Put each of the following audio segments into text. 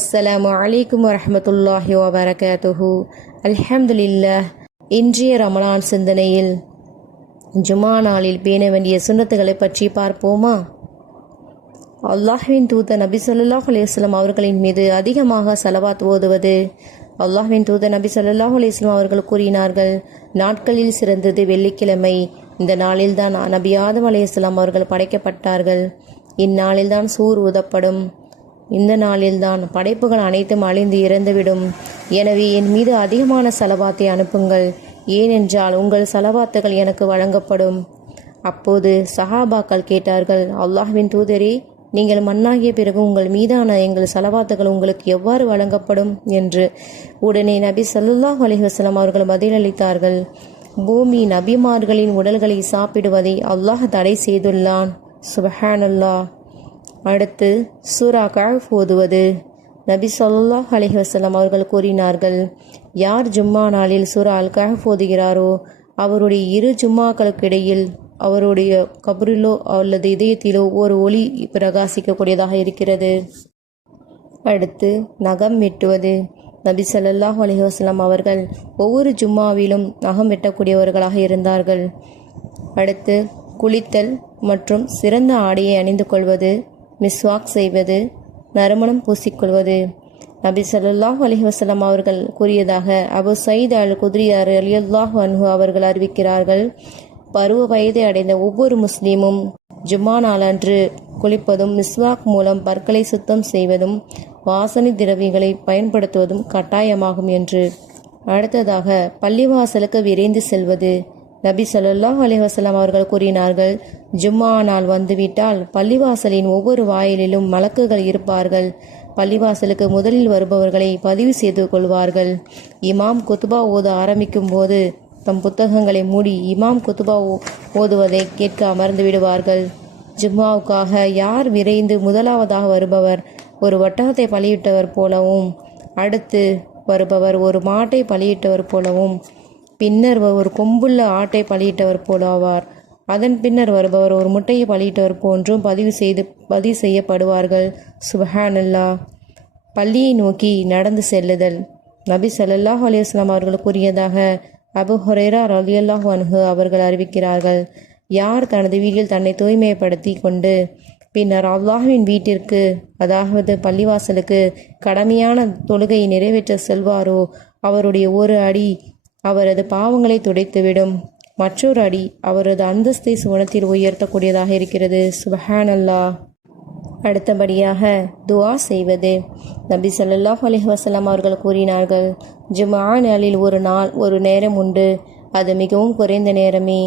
அஸ்ஸலாமு அலைக்கும் வரஹ்மத்துல்லாஹி வபரகாத்துஹு. அல்ஹம்துலில்லாஹ். இன்றைய ரமலான் சிந்தனையில் ஜுமா நாளில் பேண வேண்டிய சுன்னத்துகளை பற்றி பார்ப்போமா? அல்லாஹ்வின் தூதர் நபி ஸல்லல்லாஹு அலைஹி வஸல்லம் அவர்களின் மீது அதிகமாக ஸலவாத் ஓதுவது. அல்லாஹ்வின் தூதர் நபி ஸல்லல்லாஹு அலைஹி வஸல்லம் அவர்கள் கூறினார்கள், நாட்களில் சிறந்தது வெள்ளிக்கிழமை. இந்த நாளில்தான் நபி ஆதம் அலைஹிஸ்ஸலாம் அவர்கள் படைக்கப்பட்டார்கள். இந்நாளில்தான் சூர் ஊதப்படும். இந்த நாளில்தான் படைப்புகள் அனைத்தும் அழிந்து இறந்துவிடும். எனவே என் மீது அதிகமான ஸலவாத்தை அனுப்புங்கள், ஏனென்றால் உங்கள் ஸலவாத்துகள் எனக்கு வழங்கப்படும். அப்போது சஹாபாக்கள் கேட்டார்கள், அல்லாஹ்வின் தூதரே, நீங்கள் மண்ணாகிய பிறகு உங்கள் மீதான எங்கள் ஸலவாத்துகள் உங்களுக்கு எவ்வாறு வழங்கப்படும் என்று. உடனே நபி ஸல்லல்லாஹு அலைஹி வஸல்லம் அவர்கள் பதிலளித்தார்கள், பூமி நபிமார்களின் உடல்களை சாப்பிடுவதை அல்லாஹ் தடை செய்துள்ளான். சுப்ஹானல்லாஹ். அடுத்து சூரா கஹ்ஃப் ஓதுவது. நபி ஸல்லல்லாஹு அலைஹி வஸல்லம் அவர்கள் கூறினார்கள், யார் ஜும்மா நாளில் சூரா அல் கஹ்ஃப் ஓதுகிறாரோ அவருடைய இரு ஜும்மாக்களுக்கு இடையில் அவருடைய கபரிலோ அல்லது இதயத்திலோ ஒரு ஒளி பிரகாசிக்கக்கூடியதாக இருக்கிறது. அடுத்து நகம் வெட்டுவது. நபி ஸல்லல்லாஹு அலைஹி வஸல்லம் அவர்கள் ஒவ்வொரு ஜும்மாவிலும் நகம் வெட்டக்கூடியவர்களாக இருந்தார்கள். அடுத்து குளித்தல் மற்றும் சிறந்த ஆடையை அணிந்து கொள்வது, மிஸ்வாக் செய்வது, நறுமணம் பூசிக்கொள்வது. நபி ஸல்லல்லாஹு அலைஹி வஸல்லம் அவர்கள் கூறியதாக அபு சயீத் அல் குத்ரி ரலியல்லாஹு அன்ஹு அவர்கள் அறிவிக்கிறார்கள், பருவ வயதை அடைந்த ஒவ்வொரு முஸ்லீமும் ஜும்மா நாளன்று குளிப்பதும், மிஸ்வாக் மூலம் பற்களை சுத்தம் செய்வதும், வாசனை திரவியங்களை பயன்படுத்துவதும் கட்டாயமாகும் என்று. அடுத்ததாக பள்ளிவாசலுக்கு விரைந்து செல்வது. நபி ஸல்லல்லாஹு அலைஹி வஸல்லம் அவர்கள் கூறினார்கள், ஜும்மா நாள் வந்துவிட்டால் பள்ளிவாசலின் ஒவ்வொரு வாயிலிலும் மலக்குகள் இருப்பார்கள். பள்ளிவாசலுக்கு முதலில் வருபவர்களை பதிவு செய்து கொள்வார்கள். இமாம் குத்துபா ஓத ஆரம்பிக்கும் போது தம் புத்தகங்களை மூடி இமாம் குத்துபா ஓதுவதை கேட்க அமர்ந்து விடுவார்கள். ஜும்மாவுக்காக யார் விரைந்து முதலாவதாக வருபவர் ஒரு ஒட்டகத்தை பலியிட்டவர் போலவும், அடுத்து வருபவர் ஒரு மாட்டை பலியிட்டவர் போலவும், பின்னர் ஒரு கொம்புள்ள ஆட்டை பலியிட்டவர் போலாவார். அதன் பின்னர் வருபவர் ஒரு முட்டையை பலியிட்டவர் போன்றும் பதிவு செய்யப்படுவார்கள். சுப்ஹானல்லாஹ். பள்ளியை நோக்கி நடந்து செல்லுதல். நபி ஸல்லல்லாஹு அலைஹி வஸல்லம் அவர்கள் கூறியதாக அபு ஹுரைரா ரலியல்லாஹு அன்ஹு அவர்கள் அறிவிக்கிறார்கள், யார் தனது வீட்டில் தன்னை தூய்மைப்படுத்தி கொண்டு பின்னர் அல்லாஹ்வின் வீட்டிற்கு, அதாவது பள்ளிவாசலுக்கு கடமையான தொழுகையை நிறைவேற்ற செல்வாரோ அவருடைய ஒரு அடி அவரது பாவங்களை துடைத்துவிடும், மற்றொரு அடி அவரது அந்தஸ்தை சுவனத்தில் உயர்த்தக்கூடியதாக இருக்கிறது. சுப்ஹானல்லாஹ். அடுத்தபடியாக துஆ செய்வது. நபி ஸல்லல்லாஹு அலைஹி வஸல்லம் அவர்கள் கூறினார்கள், ஜும்ஆ நாளில் ஒரு நேரம் உண்டு, அது மிகவும் குறைந்த நேரமே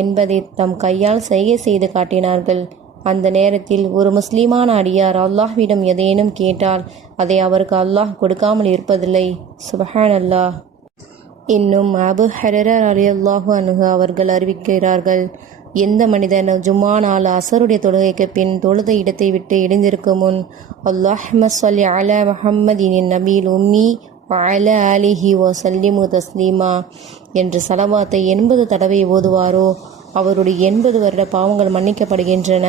என்பதை தம் கையால் செய்கை செய்து காட்டினார்கள். அந்த நேரத்தில் ஒரு முஸ்லிமான அடியார் அல்லாஹ்விடம் எதையேனும் கேட்டால் அதை அவருக்கு அல்லாஹ் கொடுக்காமல் இருப்பதில்லை. சுப்ஹானல்லாஹ். இன்னும் அபு ஹுரைரா ரலியல்லாஹு அன்ஹு அவர்கள் அறிவிக்கிறார்கள், எந்த மனிதன் ஜும்மா நாள் அசருடைய தொழுகைக்கு பின் தொழுத இடத்தை விட்டு இடிந்திருக்கும் முன் அல்லாஹும்ம ஸல்லி அலா முஹம்மதின் நபியில் உம்மி வஅலா ஆலிஹி வஸல்லிமு தஸ்லீமா என்ற ஸலவாத்தை 80 தடவை ஓதுவாரோ அவருடைய 80 வருட பாவங்கள் மன்னிக்கப்படுகின்றன,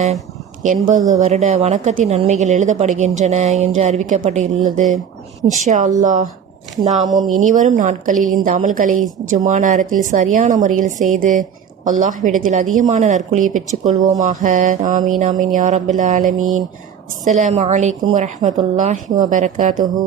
80 வருட வணக்கத்தின் நன்மைகள் எழுதப்படுகின்றன என்று அறிவிக்கப்பட்டுள்ளது. இன்ஷா அல்லாஹ் நாமும் இனிவரும் நாட்களில் இந்த அமல்களை ஜும்மா நேரத்தில் சரியான முறையில் செய்து அல்லாஹ்விடத்தில் அதிகமான நற்கூலியை பெற்றுக்கொள்வோமாக. ஆமீன் ஆமீன் யா ரப்பல் ஆலமீன். அஸ்ஸலாமு அலைக்கும் வரஹ்மத்துல்லாஹி வபரகாத்துஹு.